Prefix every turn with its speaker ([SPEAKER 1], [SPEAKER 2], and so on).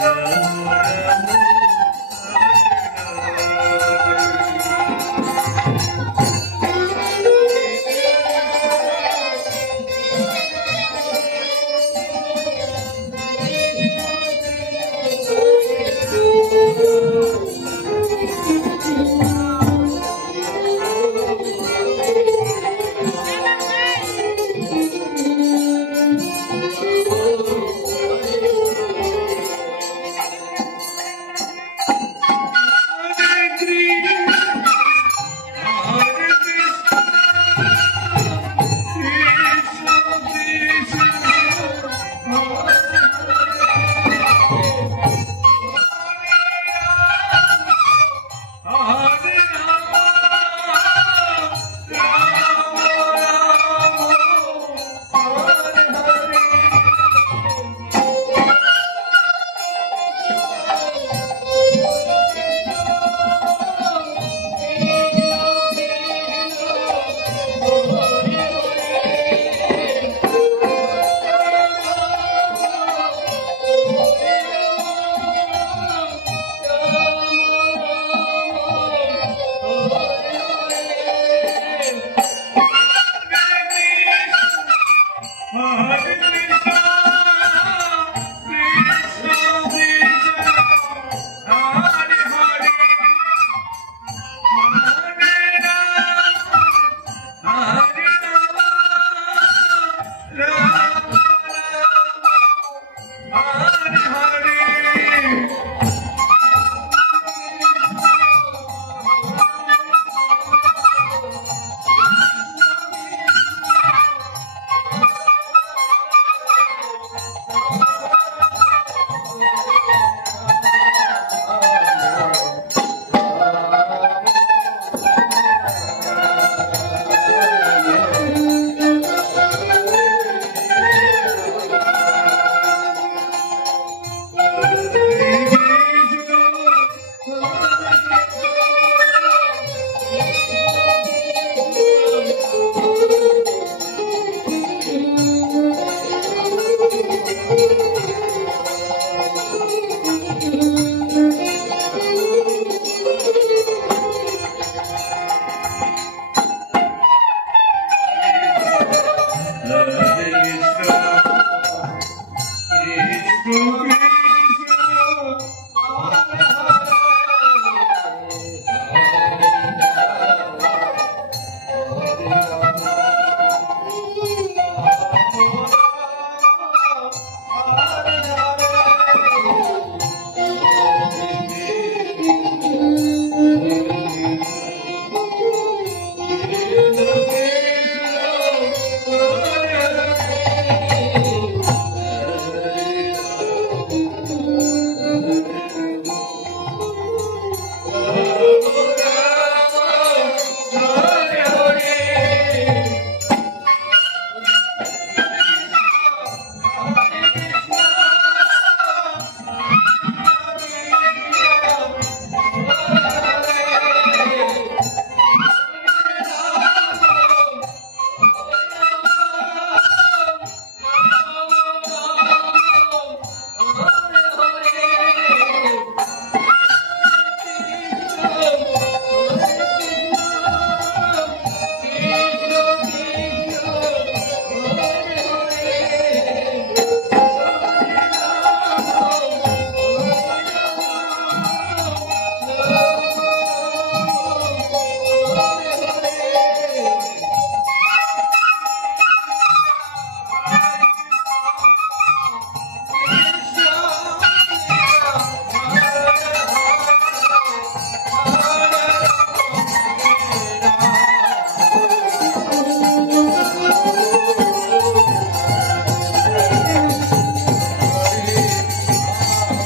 [SPEAKER 1] Música Yeah.